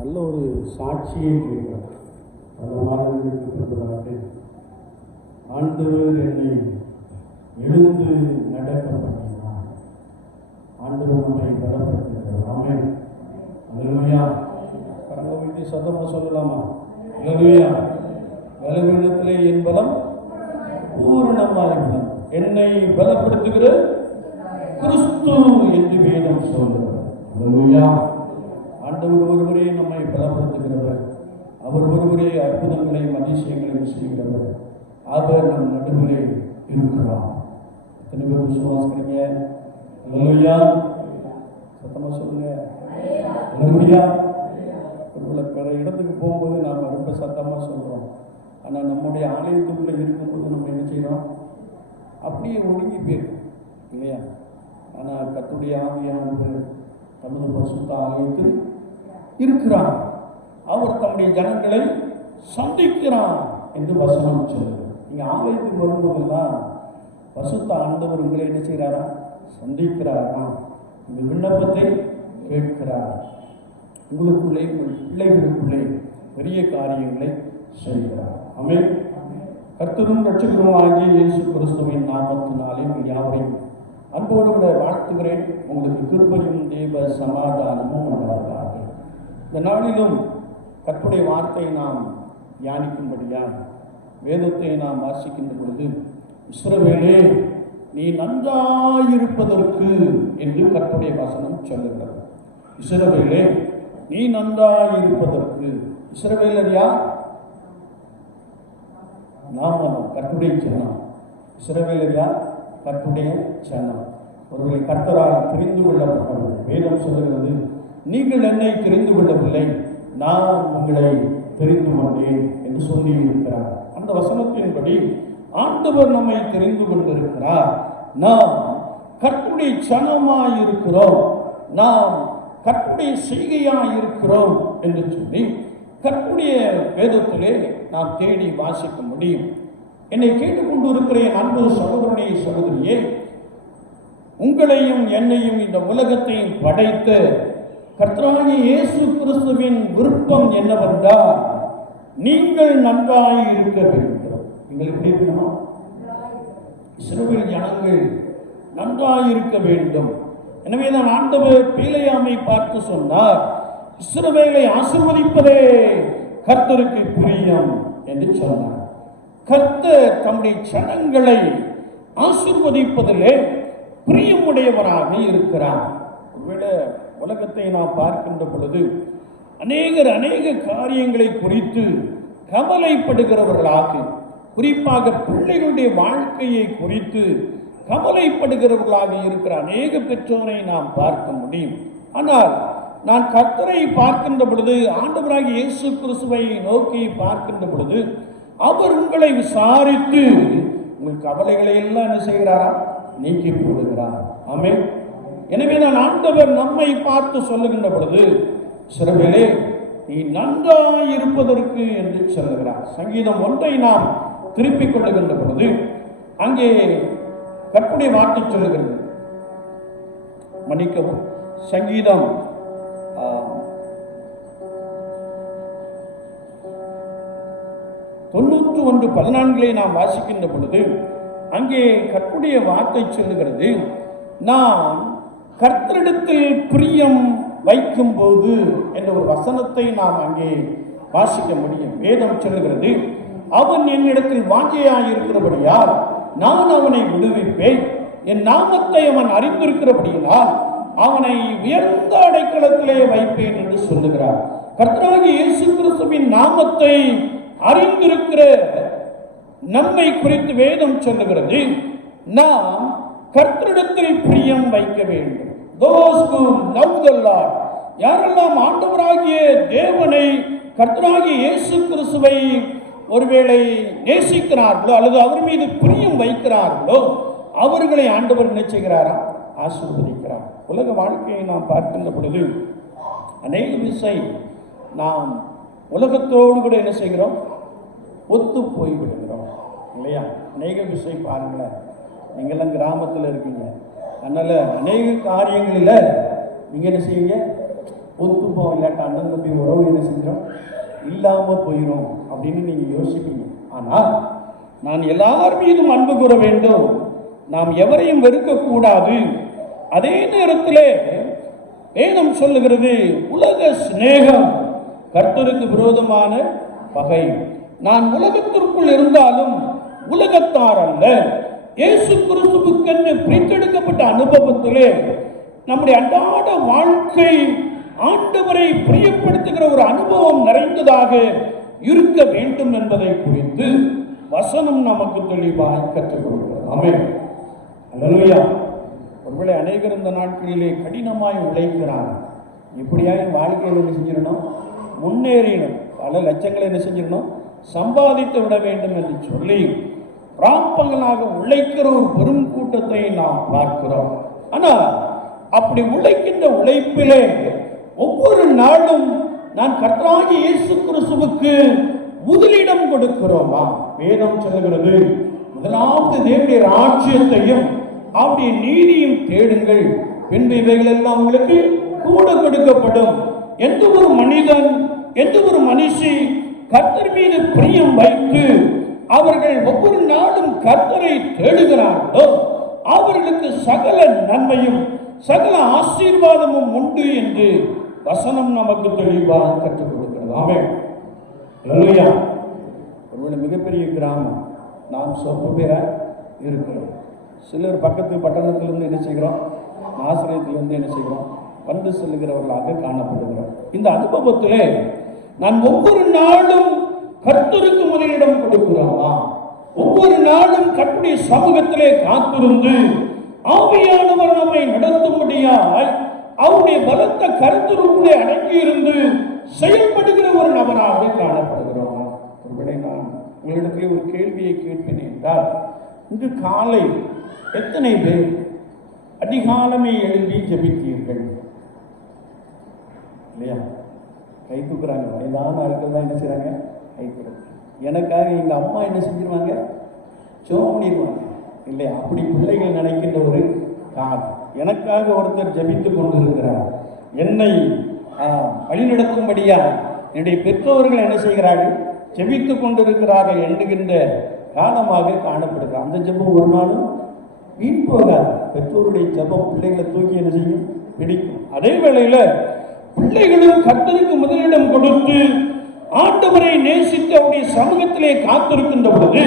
நல்ல ஒரு சாட்சியை கேட்கிறோம் பல மாதங்களுக்கு ஆண்டவர் என்னை எழுந்து நடக்க பண்ணினார் ஆண்டவர் நம்மை பலப்படுத்துகிறார் ஆமே அல்லேலூயா. கடந்த வீட்டு சத்தமாக சொல்லலாமா? அல்லேலூயா. பலவீனத்திலே என் பலம் பூரணமாயிருக்கும் என்னை பலப்படுத்துகிற கிறிஸ்து என்று வேதம் சொல்லுகிறார் அல்லேலூயா. ஆண்டவர் ஒருவரே நம்மை பலப்படுத்துகிறவர். அவர் ஒருவரே அற்புதங்களையும் அதிசயங்களையும் செய்கிறவர். அவர் நம் நடுவிலே இருக்கிறார். எத்தனை பேர் விசுவாசிக்கிறீங்க? அல்லேலூயா சத்தமாக சொல்லுங்க. அல்லேலூயா ஒருவேளை பிற இடத்துக்கு போகும்போது நாம் ரொம்ப சத்தமாக சொல்கிறோம் ஆனால் நம்முடைய ஆலயத்துக்குள்ளே இருக்கும்போது நம்ம என்ன செய்கிறோம் அப்படியே ஒடுங்கி போயிடும் இல்லையா? ஆனால் கத்துடைய ஆவியானவர் தமிழ் பசுத்த ஆலயத்தில் இருக்கிறார் அவர் தம்முடைய ஜனங்களை சந்திக்கிறார் என்று வசனம் சொல்லுது. நீங்கள் ஆலயத்துக்கு வரும்போதெல்லாம் வசுத்த ஆண்டவர் உங்களை என்ன செய்கிறாரா சந்திக்கிறாரா? இந்த விண்ணப்பத்தை கேட்கிறார். உங்களுக்குள்ளே உங்கள் பிள்ளைகளுக்குள்ளே பெரிய காரியங்களை செய்கிறார். அமே கர்த்தரும் ரட்சகருமாகிய இயேசு கிறிஸ்துவின் நாமத்தினாலே உங்கள் யாவரையும் அன்போடு கூட வாழ்த்துகிறேன். உங்களுக்கு கிருபையும் தேவ சமாதானமும் உண்டாவதாக. இந்த நாளிலும் கற்புடைய வார்த்தையை நாம் தியானிக்கும்படியாக வேதத்தை நாம் வாசிக்கின்ற பொழுது இஸ்ரவேலே நீ நன்றாயிருப்பதற்கு என்று கற்புடைய வசனம் சொல்லுகிறது. இஸ்ரவேலே நீ நன்றாயிருப்பதற்கு இஸ்ரவேலர் யார்? நாம் கற்புடைய சனம் இஸ்ரவேலர் யார்? கற்புடைய சனம் ஒருவரை கர்த்தரால் தெரிந்து கொள்ளப்பட்டவர்கள் வேதம் சொல்லுகிறது நீங்கள் என்னை தெரிந்து கொள்ளவில்லை. நான் உங்களை தெரிந்து கொண்டேன் என்று சொல்லியிருக்கிறார். அந்த வசனத்தின்படி ஆண்டவர் நம்மை தெரிந்து கொண்டிருக்கிறார். நாம் கற்புடைய சனமாய் இருக்கிறோம் நாம் கற்புடைய செய்கையாய் இருக்கிறோம் என்று சொல்லி கற்புடைய வேதத்திலே நாம் தேடி வாசிக்க முடியும். என்னை கேட்டுக்கொண்டு இருக்கிற அன்பு சகோதரனே சகோதரியே உங்களையும் என்னையும் இந்த உலகத்தையும் படைத்து கர்த்தராகிய இயேசு கிறிஸ்துவின் விருப்பம் என்னவென்றால் நீங்கள் நன்றாய் இருக்க வேண்டும் நீங்கள் எப்படி இருக்கணும்? சிறுவில் ஜனங்கள் நன்றாய் இருக்க வேண்டும். எனவே தான் ஆண்டவர் பீலையாமை பார்த்து சொன்னார் இஸ்ரவேலை ஆசிர்வதிப்பதே கர்த்தருக்கு பிரியம் என்று சொன்னார். கர்த்தர் தம்முடைய ஜனங்களை ஆசிர்வதிப்பதிலே பிரியமுடையவராக இருக்கிறார். ஒருவேளை உலகத்தை நாம் பார்க்கின்ற பொழுது அநேகர் அநேக காரியங்களை குறித்து கவலைப்படுகிறவர்களாக குறிப்பாக பிள்ளைகளுடைய வாழ்க்கையை குறித்து கவலைப்படுகிறவர்களாக இருக்கிற அநேக பெற்றோரை நாம் பார்க்க முடியும். ஆனால் நான் கர்த்தரை பார்க்கின்ற பொழுது ஆண்டவராக இயேசு கிறிஸ்துவை நோக்கி பார்க்கின்ற பொழுது அவர் உங்களை விசாரித்து உங்கள் கவலைகளை எல்லாம் என்ன செய்கிறாரா? நீக்கி போடுகிறார். ஆமே எனவே நான் ஆண்டவர் நம்மை பார்த்து சொல்லுகின்ற பொழுது சிறவிலே நீ நன்றாக இருப்பதற்கு என்று சொல்லுகிறார். சங்கீதம் ஒன்றை நாம் திருப்பிக் கொள்ளுகின்ற பொழுது அங்கே கற்புடைய வார்த்தை சொல்லுகிறது. மன்னிக்கவும் சங்கீதம் தொண்ணூற்று ஒன்று பதினான்கிலே நாம் வாசிக்கின்ற பொழுது அங்கே கற்புடைய வார்த்தை சொல்லுகிறது. நாம் கர்த்தரிடத்தில் பிரியம் வைக்கும்போது என்ற ஒரு வசனத்தை நாம் அங்கே வாசிக்க முடியும். வேதம் சொல்லுகிறது அவன் என்னிடத்தில் வாஞ்சையாயிருக்கிறபடியால் நான் அவனை விடுவிப்பேன். என் நாமத்தை அவன் அறிந்திருக்கிறபடியினால் அவனை உயர்ந்த அடைக்கலத்திலே வைப்பேன் என்று சொல்லுகிறார். கர்த்தராகி இயேசு கிறிஸ்துவின் நாமத்தை அறிந்திருக்கிற நம்மை குறித்து வேதம் சொல்லுகிறது நாம் கர்த்தரிடத்தில் பிரியம் வைக்க வேண்டும். Those who love the Lord யாரெல்லாம் ஆண்டவராகிய தேவனை கர்த்தராகிய இயேசு கிறிஸ்துவை ஒருவேளை நேசிக்கிறார்களோ அல்லது அவர் மீது பிரியம் வைக்கிறார்களோ அவர்களை ஆண்டவர் என்ன செய்கிறாரா? ஆசீர்வதிக்கிறார். உலக வாழ்க்கையை நாம் பார்க்கின்ற பொழுது அநேக விசை நாம் உலகத்தோடு கூட என்ன செய்கிறோம்? ஒத்து போய் விடுகிறோம் இல்லையா? அநேக விசை பாருங்களேன். நீங்கள்லாம் கிராமத்தில் இருக்கீங்க. அதனால் அநேக காரியங்களில் நீங்கள் என்ன செய்வீங்க? ஒத்துப்போம் இல்லாட்ட அண்ணன் தம்பி உறவு என்ன செஞ்சிடும் இல்லாமல் போயிடும் அப்படின்னு நீங்கள் யோசிப்பீங்க. ஆனால் நான் எல்லார் மீதும் அன்பு கூற வேண்டும். நாம் எவரையும் வெறுக்கக்கூடாது. அதே நேரத்தில் வேதம் சொல்லுகிறது உலக சிநேகம் கர்த்தருக்கு விரோதமான பகை. நான் உலகத்திற்குள் இருந்தாலும் உலகத்தார் அல்ல. இயேசு கிறிஸ்துவுக்கென்று பிரித்தெடுக்கப்பட்ட அனுபவத்திலே நம்முடைய அன்றாட வாழ்க்கை ஆண்டவரை பிரியப்படுத்துகிற ஒரு அனுபவம் நிறைந்ததாக இருக்க வேண்டும் என்பதை குறித்து வசனம் நமக்கு தெளிவாக கற்றுக் கொடுக்கிறது. ஆமென். அல்லேலூயா. ஒருவேளை அநேகர் இந்த நாட்களிலே கடினமாய் உழைக்கிறாங்க இப்படியா என் வாழ்க்கையில் என்ன செஞ்சிடணும்? முன்னேறிடணும். பல லட்சங்களை என்ன செஞ்சிடணும்? சம்பாதித்து விட வேண்டும் என்று சொல்லி பிராப்பங்களாக உழைக்கிற ஒரு பெரும் கூட்டத்தை நாம் பார்க்கிறோம். ஆனால் அப்படி உழைக்கின்ற உழைப்பிலே ஒவ்வொரு நாளும் நான் கர்த்தராகி இயேசு கிறிஸ்துவுக்கு முதலிடம் கொடுக்கிறோமா? வேதம் சொல்லுகிறது முதலாவது தேவையர் ராஜ்யத்தையும் அவருடைய நீதியும் தேடுங்கள். பின்பு இவைகள் எல்லாம் உங்களுக்கு கூட கொடுக்கப்படும். எந்த ஒரு மனிதன் எந்த ஒரு மனுஷி கர்த்தர் மீது பிரியம் வைத்து அவர்கள் ஒவ்வொரு நாளும் கர்த்தரை தேடுகிறார்களோ அவர்களுக்கு சகல நன்மையும் சகல ஆசீர்வாதமும் உண்டு என்று வசனம் நமக்கு தெளிவாக கற்றுக் கொடுக்கிறது. அவன் ஒருவேளை மிகப்பெரிய கிராமம் நாம் சொற்ப இருக்கிறோம். சிலர் பக்கத்து பட்டணத்திலிருந்து என்ன செய்கிறோம்? ஆசிரியத்திலிருந்து என்ன செய்கிறோம்? வந்து செல்லுகிறவர்களாக காணப்படுகிறோம். இந்த அனுபவத்திலே நான் ஒவ்வொரு நாளும் கர்த்தருக்கு முதலிடம் கொடுக்கிறாரா ஒவ்வொரு நாளும் கட்டுடைய சமூகத்திலே காத்திருந்து ஆவியானவர் நம்மை நடத்தும்படியாய் அவருடைய பலத்த கருத்துருக்குள்ளே அடங்கியிருந்து செயல்படுகிற ஒரு நபராக காணப்படுகிறோம். ஒருவேளை நான் உங்களிடத்தில் ஒரு கேள்வியை கேட்பேன் என்றால் இன்று காலை எத்தனை பேர் அதிகாலமே எழுந்தி ஜபித்தீர்கள்? இல்லையா? கை தூக்குறாங்க. வயதான ஆட்கள் தான் என்ன செய்றாங்க? கை எனக்காக எங்கள் அம்மா என்ன செஞ்சிருவாங்க? ஜோம் பண்ணிடுவாங்க இல்லையா அப்படி பிள்ளைகள் நினைக்கின்ற ஒரு காலம். எனக்காக ஒருத்தர் ஜெபித்து கொண்டிருக்கிறார். என்னை வழிநடத்தும்படியாக என்னுடைய பெற்றோர்கள் என்ன செய்கிறார்கள்? ஜெபித்து கொண்டிருக்கிறார்கள் என்கின்ற காலமாக காணப்படுகிறார். அந்த ஜெபம் ஒரு நாளும் வீண் போகாது. பெற்றோருடைய ஜெபம் பிள்ளைகளை தூக்கி என்ன செய்யும்? பிடிக்கும். அதே வேளையில் பிள்ளைகளும் கத்தருக்கு முதலிடம் கொடுத்து ஆண்டவரை நேசித்து அவருடைய சமூகத்திலே காத்திருக்கின்ற பொழுது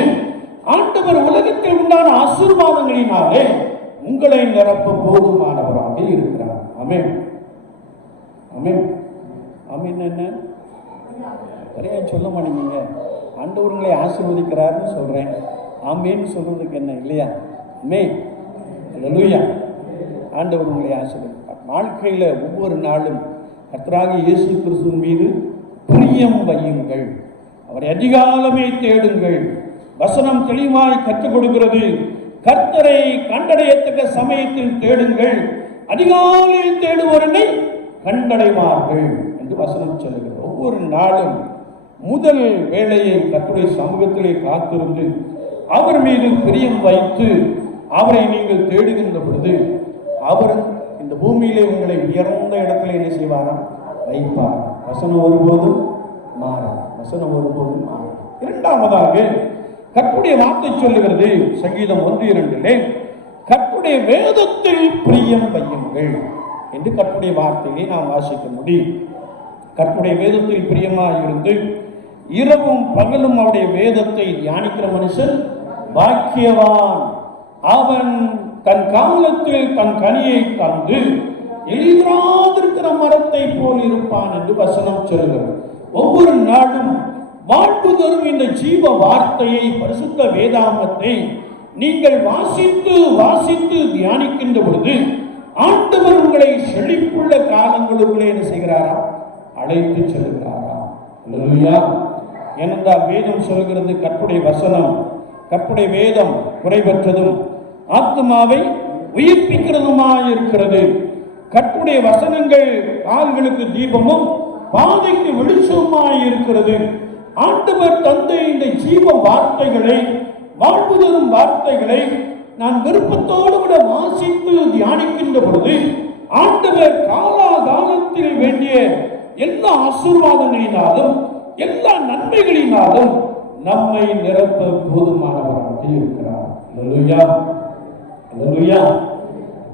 ஆண்டவர் உலகத்தில் உண்டான ஆசீர்வாதங்களினாலே உங்களை நிரப்ப போதுமானவராக இருக்கிறார். அமே அமே அமீன் என்ன? நிறைய சொல்ல மாட்டேங்க. ஆண்டவர்களை ஆசீர்வதிக்கிறார்னு சொல்றேன். ஆமேன்னு சொல்றதுக்கு என்ன இல்லையா? அமே லூயா ஆண்டவர் உங்களை ஆசீர்வதிப்பார். ஒவ்வொரு நாளும் கர்த்தராகிய இயேசு கிறிஸ்துவின் மீது பிரியம் வையுங்கள். அவரை அதிகாலமே தேடுங்கள். வசனம் தெளிவாய் கற்றுக் கொடுக்கிறது. கர்த்தரை கண்டடையத்தக்க சமயத்தில் தேடுங்கள். அதிகாலையில் தேடுவோரனை கண்டடைவார்கள் என்று வசனம் சொல்லுகிறது. ஒவ்வொரு நாளும் முதல் வேளையை கத்துடைய சமூகத்திலே காத்திருந்து அவர் மீது பிரியம் வைத்து அவரை நீங்கள் தேடுகின்ற பொழுது அவர் இந்த பூமியிலே உங்களை உயர்ந்த இடத்துல என்ன செய்வாராம்? வைப்பார் வசனம் ஒருபோதும் மாறாது. வசனம் ஒருபோதும் மாறாது. இரண்டாவதாக கற்புடைய வார்த்தை சொல்லுகிறது சங்கீதம் ஒன்று இரண்டிலே கற்புடைய வேதத்தில் பிரியம் வையுங்கள் என்று கற்புடைய வார்த்தையை நாம் வாசிக்க முடியும். கற்புடைய வேதத்தில் பிரியமாக இருந்து இரவும் பகலும் அவருடைய வேதத்தை தியானிக்கிற மனுஷன் பாக்கியவான். அவன் தன் காலத்தில் தன் கனியை தந்து எளிதாதிருக்கிற மரத்தை போல் இருப்பான் என்று வசனம் சொல்கிறது ஒவ்வொரு நாளும் வாழ்வு தரும் இந்த ஜீவ வார்த்தையை பரிசுத்த வேதாமத்தை நீங்கள் வாசித்து வாசித்து தியானிக்கின்ற பொழுது ஆண்டவர் உங்களை செழிப்புள்ள காலங்களுக்குள்ளே என்ன செய்கிறாரா? அழைத்து செல்கிறாரா ஏனென்றால் வேதம் சொல்கிறது கற்புடைய வசனம் கற்புடைய வேதம் குறைபற்றதும் ஆத்மாவை உயிர்ப்பிக்கிறதுமாயிருக்கிறது. கற்புடைய வசனங்கள் கால்களுக்கு தீபமும் பாதைக்கு வெளிச்சமாய் இருக்கிறது. ஆண்டவர் தந்தை இந்த ஜீவ வார்த்தைகளை வாழ்வு தரும் வார்த்தைகளை நான் விருப்பத்தோடு கூட வாசித்து தியானிக்கின்ற பொழுது ஆண்டவர் காலாகாலத்தில் வேண்டிய எல்லா ஆசீர்வாதங்களினாலும் எல்லா நன்மைகளினாலும் நம்மை நிரப்ப போதுமானவராக இருக்கிறார். அல்லேலூயா. அல்லேலூயா.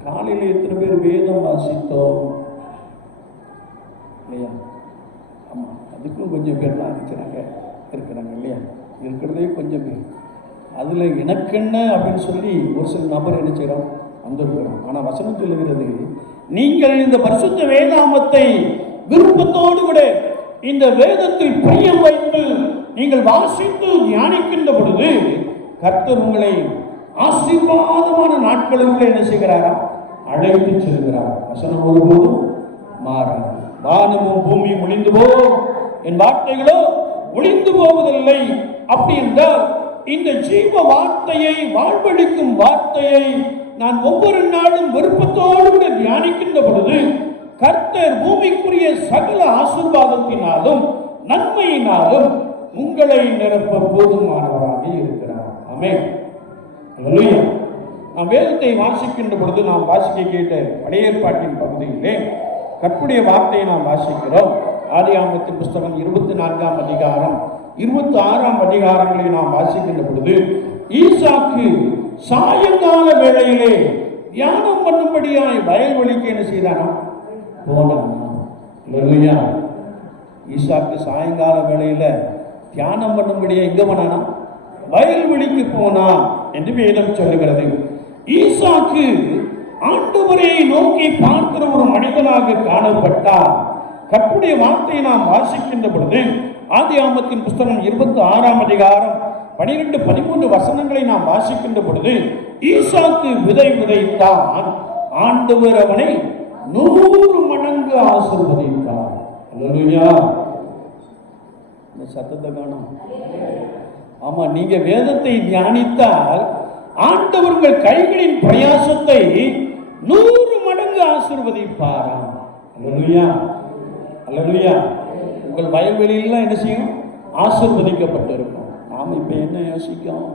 காலையில் எத்தனை பேர் வேதம் வாசித்தோம்? இல்லையா? ஆமாம் அதுக்கும் கொஞ்சம் பேர் தான் இருக்கிறாங்க இருக்கிறாங்க இல்லையா? இருக்கிறதே கொஞ்சம் பேர். அதில் எனக்கென்ன அப்படின்னு சொல்லி ஒரு சில நபர் என்ன செய்கிறோம் வந்திருக்கிறோம் ஆனால் வசனம் சொல்லுகிறது நீங்கள் இந்த பரிசுத்த வேதாமத்தை விருப்பத்தோடு கூட இந்த வேதத்தில் பிரியம் வைத்து நீங்கள் வாசித்து தியானிக்கின்ற பொழுது கர்த்தர் உங்களை ஆசீர்வாதமான நாட்களுக்குள்ள என்ன செய்கிறாரா? அழைத்து செல்கிறார். வசனம் ஒருபோதும் மாறாது. வானமும் பூமியும் ஒளிந்து போகும் என் வார்த்தைகளோ ஒளிந்து போவதில்லை. அப்படி என்றால் இந்த ஜீவ வார்த்தையை வாழ்வழிக்கும் வார்த்தையை நான் ஒவ்வொரு நாளும் விருப்பத்தோடு கூட தியானிக்கின்ற பொழுது கர்த்தர் பூமிக்குரிய சகல ஆசீர்வாதத்தினாலும் நன்மையினாலும் உங்களை நிரப்ப போதுமானவராக இருக்கிறார். அமே அல்லேலூயா நாம் வேதத்தை வாசிக்கின்ற பொழுது நாம் வாசிக்க கேட்ட பழைய ஏற்பாட்டின் பகுதியிலே கற்புடைய வார்த்தையை நாம் வாசிக்கிறோம். ஆதியாமத்தின் புஸ்தகம் இருபத்தி நான்காம் அதிகாரம் இருபத்தி ஆறாம் அதிகாரங்களை நாம் வாசிக்கின்ற பொழுது ஈசாக்கு சாயங்கால வேளையிலே தியானம் பண்ணும்படியாய் வயல்வெளிக்கு என்ன செய்தானா? போனான். ஈசாக்கு சாயங்கால வேளையில தியானம் பண்ணும்படியா எங்க போனானா? வயல்வெளிக்கு போனான் என்று வேதம் சொல்லுகிறது. ஈசாக்கு ஆண்டவரை நோக்கி பார்க்கிற ஒரு மனிதனாக காணப்பட்டார். கற்புடைய வார்த்தையை நாம் வாசிக்கின்ற பொழுது ஆதி ஆமத்தின் புஸ்தகம் இருபத்தி ஆறாம் அதிகாரம் பனிரெண்டு பதிமூன்று வசனங்களை நாம் வாசிக்கின்ற பொழுது ஈசாக்கு விதை விதைத்தான் ஆண்டவர் அவனை நூறு மடங்கு ஆசிர்வதித்தார். இந்த சத்தத்தை காணும். ஆமா நீங்க வேதத்தை தியானித்தால் ஆண்டவர் உங்கள் கைகளின் பிரயாசத்தை நூறு மடங்கு ஆசீர்வதிப்பாராம் அல்லேலூயா அல்லேலூயா உங்கள் வயல்வெளியெல்லாம் என்ன செய்யும்? ஆசீர்வதிக்கப்பட்டிருக்கும். நாம் இப்போ என்ன யோசிக்கோம்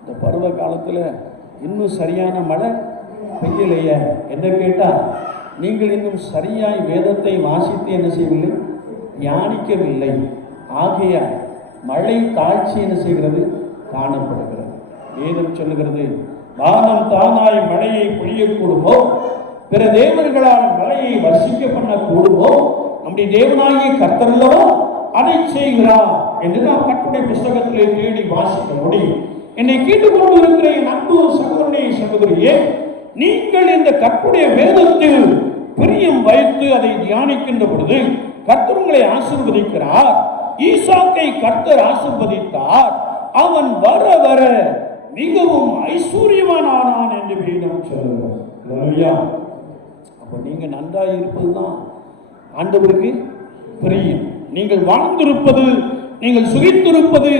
இந்த பருவ காலத்தில் இன்னும் சரியான மழை பெய்யலையே. என்ன கேட்டால் நீங்கள் இன்னும் சரியாய் வேதத்தை வாசித்து என்ன செய்யவில்லை? தியானிக்கவில்லை. ஆகையால் மழை தாழ்ச்சி என்ன செய்கிறது? காணப்படுகிறது. வேதம் சொல்லுகிறது வானம் தானாய் மழையை பொழியக்கூடுமோ பிற தேவர்களால் மழையை பண்ண பண்ணக்கூடுமோ நம்முடைய தேவனாகிய கர்த்தல்லவோ அதை செய்கிறார் என்று நாம் கட்டுடைய புஸ்தகத்திலே தேடி வாசிக்க முடியும். என்னை கேட்டுக்கொண்டு இருக்கிற என் அன்பு சகோதரனே சகோதரியே நீங்கள் இந்த கற்புடைய வேதத்தில் பிரியம் வைத்து அதை தியானிக்கின்ற பொழுது கர்த்தர் உங்களை ஆசீர்வதிக்கிறார். ஈசாக்கை கர்த்தர் ஆசிர்வதித்தார். அவன் வர வர மிகவும் ஐஸ்வர்யவான் ஆனான் என்று வேதம் சொல்லுகிறார் அப்போ நீங்கள் நன்றாக இருப்பது தான் ஆண்டவருக்கு பிரியம். நீங்கள் வாழ்ந்திருப்பது நீங்கள் சுகித்திருப்பது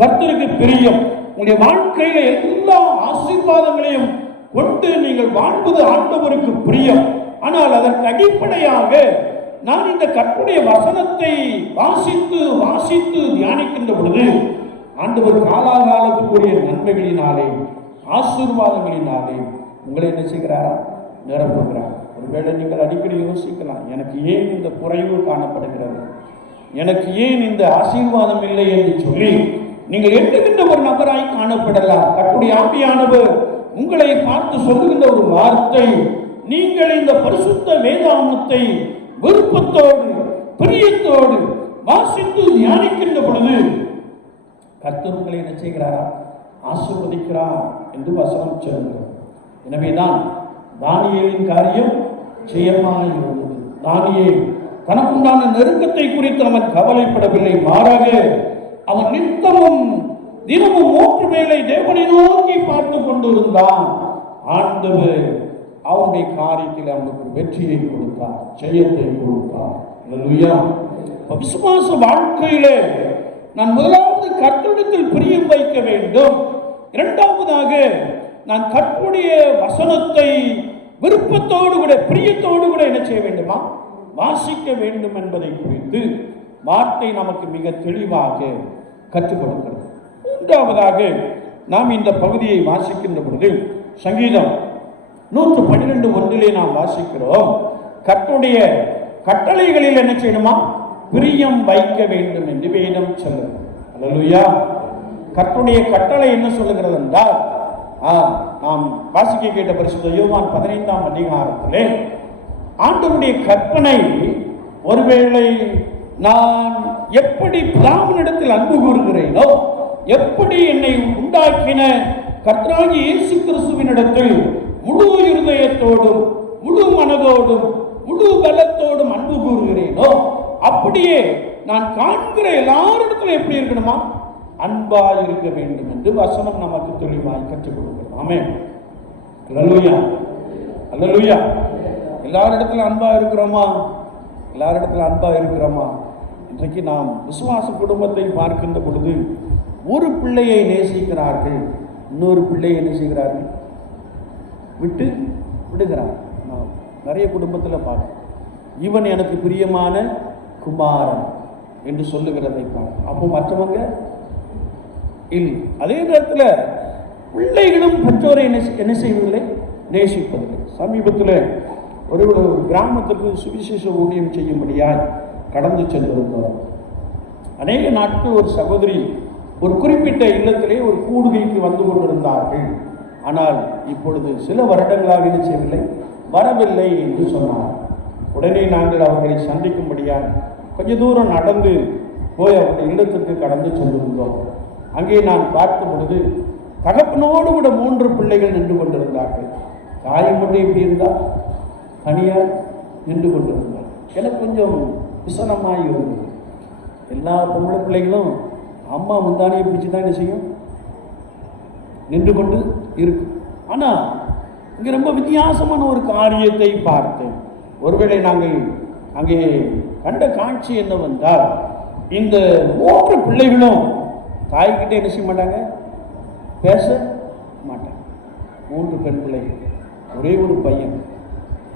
கர்த்தருக்கு பிரியம். உங்களுடைய வாழ்க்கையில எல்லா ஆசீர்வாதங்களையும் கொண்டு நீங்கள் வாழ்வது ஆண்டவருக்கு பிரியம். ஆனால் அதற்கு அடிப்படையாக நான் இந்த கற்புடைய வசனத்தை வாசித்து வாசித்து தியானிக்கின்ற பொழுது ஆண்டவர் காலாகாலத்துக்குரிய நன்மைகளினாலே ஆசீர்வாதங்களினாலே உங்களை என்ன செய்கிறாரா? நிரப்புகிறார். ஒருவேளை நீங்கள் அடிக்கடி யோசிக்கலாம் எனக்கு ஏன் இந்த குறைவு காணப்படுகிறது? எனக்கு ஏன் இந்த ஆசீர்வாதம் இல்லை என்று சொல்லி நீங்கள் எட்டுகின்ற ஒரு நபராய் காணப்படலாம். கட்டுடைய ஆவியானவர் உங்களை பார்த்து சொல்லுகின்ற ஒரு வார்த்தை நீங்கள் இந்த பரிசுத்த வேதாமத்தை விருப்பத்தோடு பிரியத்தோடு வாசித்து தியானிக்கின்ற பொழுது கர்த்தர் உங்களை என்ன செய்கிறாரா? ஆசிர்வதிக்கிறார் என்று வசனம் சொல்கிறோம் எனவேதான் தானியலின் காரியம் ஜெயமாக இருந்தது. தானியே தனக்குண்டான நெருக்கத்தை குறித்து அவன் கவலைப்படவில்லை. மாறாக அவன் நித்தமும் தினமும் மூன்று வேலை தேவனை நோக்கி பார்த்து கொண்டிருந்தான். ஆண்டவர் அவனுடைய காரியத்தில் அவனுக்கு வெற்றியை கொடுத்தார் ஜெயத்தை கொடுத்தார். விசுவாச வாழ்க்கையிலே நான் முதலாவது கர்த்தரிடத்தில் பிரியம் வைக்க வேண்டும். இரண்டாவதாக நான் கற்புடைய வசனத்தை விருப்பத்தோடு கூட பிரியத்தோடு கூட என்ன செய்ய வேண்டுமா? வாசிக்க வேண்டும் என்பதை குறித்து வார்த்தை நமக்கு மிக தெளிவாக கற்றுக் கொடுக்கிறது. மூன்றாவதாக நாம் இந்த பகுதியை வாசிக்கின்ற பொழுது சங்கீதம் நூற்று பன்னிரெண்டு ஒன்றிலே நாம் வாசிக்கிறோம். கற்றுடைய கட்டளைகளில் என்ன செய்யணுமா? பிரியம் வைக்க வேண்டும் என்று வேதம் சொல்லுது. அல்லேலூயா. கர்த்தருடைய கட்டளை என்ன சொல்லுகிறது என்றால் ஆ, நாம் வாசிக்க கேட்ட பரிசுத்த யோவான் பதினைந்தாம் அதிகாரத்திலே ஆண்டவருடைய கற்பனை ஒருவேளை நான் எப்படி பிராமணிடத்தில் அன்பு கூறுகிறேனோ எப்படி என்னை உண்டாக்கின கர்த்தராகி இயேசு கிறிஸ்துவினிடத்தில் முழு இருதயத்தோடும் முழு மனதோடும் முழு பலத்தோடும் அன்பு கூறுகிறேனோ அப்படியே நான் காண்கிற எல்லாரிடத்துல எப்படி இருக்கணுமா? அன்பா இருக்க வேண்டும் என்று வசனம் நமக்கு தெளிவாய் கற்றுக் கொடுக்கிறது. ஆமே அல்லலுயா. அல்லேலூயா. எல்லாரிடத்துல அன்பா இருக்கிறோமா? எல்லாரிடத்துல அன்பா இருக்கிறோமா? இன்றைக்கு நாம் விசுவாச குடும்பத்தை பார்க்கின்ற பொழுது ஒரு பிள்ளையை நேசிக்கிறார்கள் இன்னொரு பிள்ளையை நேசிக்கிறார்கள். விட்டு விடுகிறார். நான் நிறைய குடும்பத்தில் பார்க்க இவன் எனக்கு பிரியமான குமாரன் என்று சொல்லுகிறதை பார்க்கணும் அப்போ மற்றவங்க இல்லை. அதே நேரத்தில் பிள்ளைகளும் பெற்றோரை என்ன என்ன செய்வதில்லை? நேசிப்பதில்லை. சமீபத்தில் ஒரு ஒரு கிராமத்துக்கு சுவிசேஷ ஊழியம் செய்யும்படியாய் கடந்து சென்றிருந்தோம். அநேக நாட்கள் ஒரு சகோதரி ஒரு குறிப்பிட்ட இல்லத்திலே ஒரு கூடுகைக்கு வந்து கொண்டிருந்தார்கள். ஆனால் இப்பொழுது சில வருடங்களாக என்ன செய்யவில்லை? வரவில்லை என்று சொன்னார். உடனே நாங்கள் அவர்களை சந்திக்கும்படியாக கொஞ்ச தூரம் நடந்து போய் அவருடைய இடத்திற்கு கடந்து சென்றிருந்தோம் அங்கே நான் பார்க்கும் பொழுது தகப்பனோடு கூட மூன்று பிள்ளைகள் நின்று கொண்டிருந்தார்கள். தாய் மட்டும் எப்படி இருந்தா? தனியாக நின்று கொண்டிருந்தார். எனக்கு கொஞ்சம் விசனமாக இருந்தது. எல்லா பொம்பளை பிள்ளைகளும் அம்மா முந்தானையை பிடிச்சு தான் என்ன செய்யும்? நின்று கொண்டு இருக்கு. ஆனால் இங்கே ரொம்ப வித்தியாசமான ஒரு காரியத்தை பார்த்தேன். ஒருவேளை நாங்கள் அங்கே கண்ட காட்சி என்னவென்றால் இந்த மூன்று பிள்ளைகளும் தாய்கிட்ட என்ன செய்ய மாட்டாங்க? பேச மாட்டாங்க. மூன்று பெண் பிள்ளைகள். ஒரே ஒரு பையன்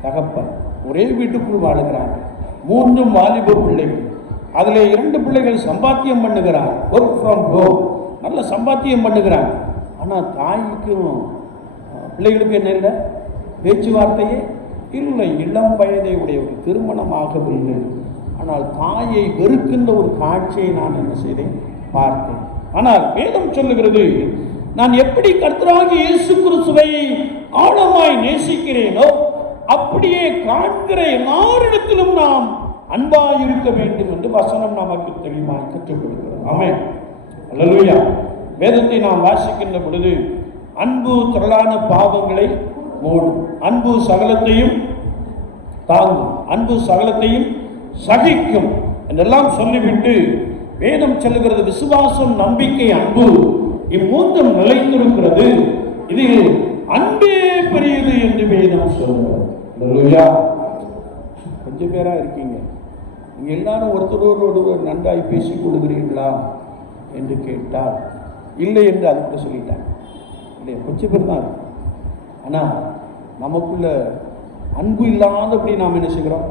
தகப்பன். ஒரே வீட்டுக்குள் வாழுகிறாங்க மூன்றும் வாலிப பிள்ளைகள். அதில் இரண்டு பிள்ளைகள் சம்பாத்தியம் பண்ணுகிறாங்க ஒர்க் ஃப்ரம் ஹோம் நல்ல சம்பாத்தியம் பண்ணுகிறாங்க ஆனால் தாய்க்கும் பிள்ளைகளுக்கு என்ன இல்லை? பேச்சுவார்த்தையே இல்லை. இளம் வயதை உடையவர் திருமணமாகவில்லை. ஆனால் தாயை வெறுக்கின்ற ஒரு காட்சியை நான் என்ன செய்தேன்? பார்த்தேன். ஆனால் வேதம் சொல்லுகிறது நான் எப்படி கர்த்தராகி இயேசு கிறிஸ்துவை ஆழமாய் நேசிக்கிறேனோ அப்படியே காண்கிற எல்லாரிடத்திலும் நாம் அன்பாய் இருக்க வேண்டும் என்று வசனம் நமக்கு தெளிவாய் கற்றுக் கொடுக்கிறது ஆமே அல்லேலூயா. வேதத்தை நாம் வாசிக்கின்ற பொழுது அன்பு திரளான பாவங்களை மூடும். அன்பு சகலத்தையும் தாங்கும். அன்பு சகலத்தையும் சகிக்கும் என்றெல்லாம் சொல்லிவிட்டு வேதம் செல்கிறது விசுவாசம் நம்பிக்கை அன்பு இம்மூன்றும் நிலைத்திருக்கிறது. இது அன்பே பெரியது என்று வேதம் சொல்லுகிறது. கொஞ்சம் பேரா இருக்கீங்க. நீங்கள் எல்லாரும் ஒருத்தரோடு ஒருவர் நன்றாய் பேசிக் கொள்கிறீர்களா என்று கேட்டால் இல்லை என்று அதுக்கு சொல்லிட்டாங்க. இல்லையா? கொஞ்சம் பேர் தான் ஆனால் நமக்குள்ள அன்பு இல்லாதபடி நாம் என்ன செய்கிறோம்?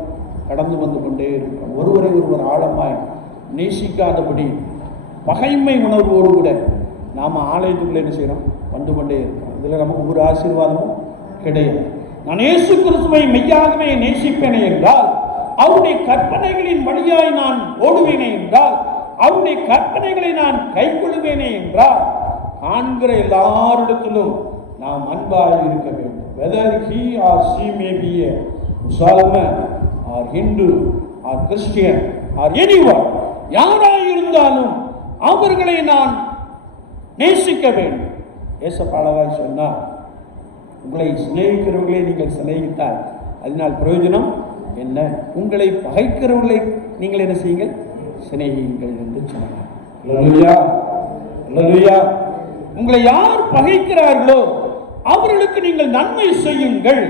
கடந்து வந்து கொண்டே இருக்கிறோம் ஒருவரை ஒருவர் ஆழமாய் நேசிக்காதபடி பகைமை உணர்வோடு கூட நாம் ஆலயத்துக்குள்ள என்ன செய்கிறோம் வந்து கொண்டே இருக்கிறோம். இதில் நமக்கு ஒரு ஆசீர்வாதமும் கிடையாது. நான் இயேசு கிறிஸ்துவை மெய்யாகவே நேசிப்பேனே என்றால் அவருடைய கற்பனைகளின் வழியாய் நான் ஓடுவேனே என்றால் அவருடைய கற்பனைகளை நான் கைக்கொள்வேனே என்றால் காண்கிற எல்லாரிடத்திலும் நாம் அன்பாக இருக்க வேண்டும். Whether he or she may be a Musalman or Hindu or Christian or anyone. யாராய் இருந்தாலும் அவர்களை நான் நேசிக்க வேண்டும். ஏசப்பாளராய் சொன்னார் உங்களை சிநேகிக்கிறவர்களை நீங்கள் சிநேகித்தால் அதனால் பிரயோஜனம் என்ன? உங்களை பகைக்கிறவர்களை நீங்கள் என்ன செய்யுங்கள்? சிநேகியுங்கள் என்று சொன்னார். உங்களை யார் பகைக்கிறார்களோ அவர்களுக்கு நீங்கள் நன்மை செய்யுங்கள்.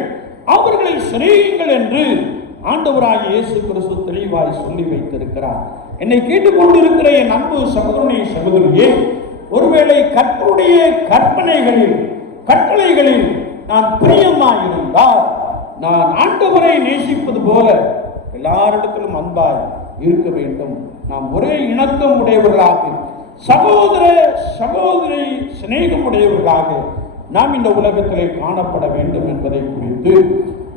அவர்களை சிநேகியுங்கள் என்று ஆண்டவராக இயேசு கிறிஸ்து தெளிவாய் சொல்லி வைத்திருக்கிறார். என்னை கேட்டுக்கொண்டிருக்கிற என் அன்பு சகோதரனை சகோதரியே ஒருவேளை கற்பனுடைய கற்பனைகளில் கட்டளைகளில் நான் பிரியமாயிருந்தால் நான் ஆண்டவரை நேசிப்பது போல எல்லாரிடத்திலும் அன்பாய் இருக்க வேண்டும். நாம் ஒரே இணக்கம் உடையவர்களாக சகோதர சகோதரி சிநேகம் உடையவர்களாக நாம் இந்த உலகத்திலே காணப்பட வேண்டும் என்பதை குறித்து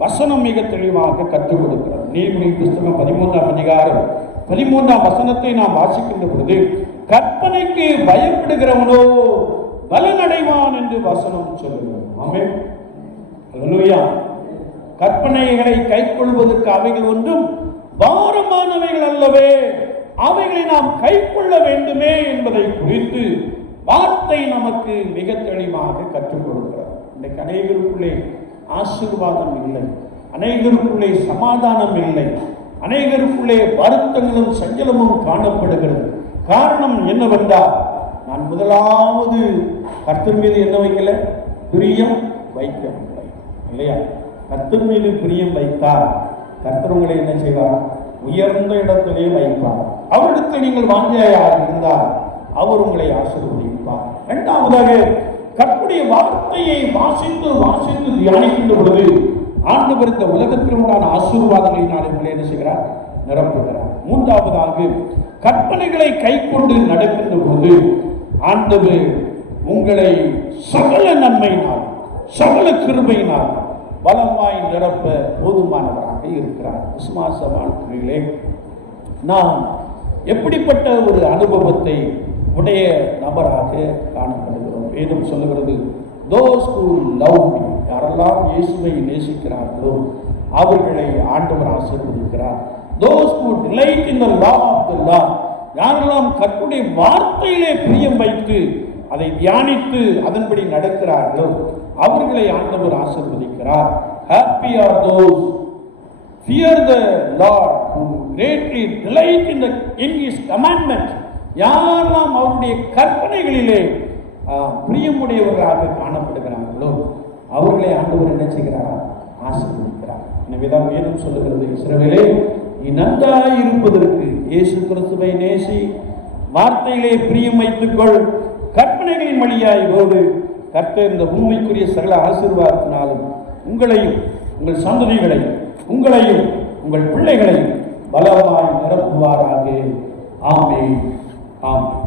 வசனம் மிக தெளிவாக கற்றுக் கொடுக்கிறது. நீர்மொழி புஸ்தகம் பதிமூன்றாம் அதிகாரம். பதிமூன்றாம் வசனத்தை நாம் வாசிக்கின்ற பொழுது கற்பனைக்கு பயப்படுகிறவனோ பலனடைவான் என்று வசனம் சொல்லுகிறோம் ஆமே அல்லேலூயா. கற்பனைகளை கைக்கொள்வதற்கு அவைகள் ஒன்றும் பாரமானவைகள் அல்லவே அவைகளை நாம் கைக்கொள்ள வேண்டுமே என்பதை குறித்து வார்த்தை நமக்கு மிக தெளிவாக கற்றுக் கொடுக்கிறார் இன்றைக்கு அநேகருக்குள்ளே ஆசீர்வாதம் இல்லை. அநேகருக்குள்ளே சமாதானம் இல்லை. அநேகருக்குள்ளே வருத்தங்களும் சஞ்சலமும் காணப்படுகிறது. காரணம் என்னவென்றால் நான் முதலாவது கர்த்தர் மீது என்ன வைக்கல? பிரியம் வைக்கவில்லை. இல்லையா? கர்த்தர் மீது பிரியம் வைத்தால் கர்த்தர் உங்களை என்ன செய்வார்? உயர்ந்த இடத்திலே வைப்பார். அவரிடத்தில் நீங்கள் வாஞ்சையாக இருந்தால் அவர் உங்களை ஆசீர்வதிப்பார். இரண்டாவதாக கற்புடைய வார்த்தையை வாசித்து வாசித்து தியானிக்கின்ற பொழுது ஆண்டவர் இந்த உலகத்தில் உண்டான ஆசீர்வாதங்களினால் உங்களை என்ன செய்கிறார்? நிரப்புகிறார். மூன்றாவதாக கற்பனைகளை கைக்கொண்டு நடக்கின்ற பொழுது ஆண்டவர் உங்களை சகல நன்மையினால் சகல கிருபையினால் பலமாய் நிரப்ப போதுமானவராக இருக்கிறார். விசுவாச வாழ்க்கையிலே நாம் எப்படிப்பட்ட ஒரு அனுபவத்தை உடைய நபராக காணப்படுகிறோம் வேதம் சொல்லுகிறது. தோஸ் who லவ் யாரெல்லாம் இயேசுவை நேசிக்கிறார்களோ அவர்களை ஆண்டவர் ஆசீர்வதிக்கிறார். Those who delight in the law of யாரெல்லாம் கற்புடைய வார்த்தையிலே பிரியம் வைத்து அதை தியானித்து அதன்படி நடக்கிறார்களோ அவர்களை ஆண்டவர் ஆசீர்வதிக்கிறார். Happy are those fear the Lord who greatly delight in the in his commandment யாரெல்லாம் அவருடைய கற்பனைகளிலே பிரியமுடையவர்களாக காணப்படுகிறார்களோ அவர்களை ஆண்டவர் என்ன செய்கிறாரா? ஆசீர்வதிக்கிறார். எனவேதான் மேலும் சொல்லுகிறது இஸ்ரவேலே நீ நன்றாய் இருப்பதற்கு இயேசு கிறிஸ்துவை நேசி. வார்த்தையிலே பிரியம் வைத்துக்கொள். கற்பனைகளின் வழியாய் ஓடு. கர்த்தர் இந்த உண்மைக்குரிய சகல ஆசீர்வாதத்தினாலும் உங்களையும் உங்கள் சந்ததிகளையும் உங்களையும் உங்கள் பிள்ளைகளையும் பலமாய் நிரப்புவாராக. ஆமே ஆம்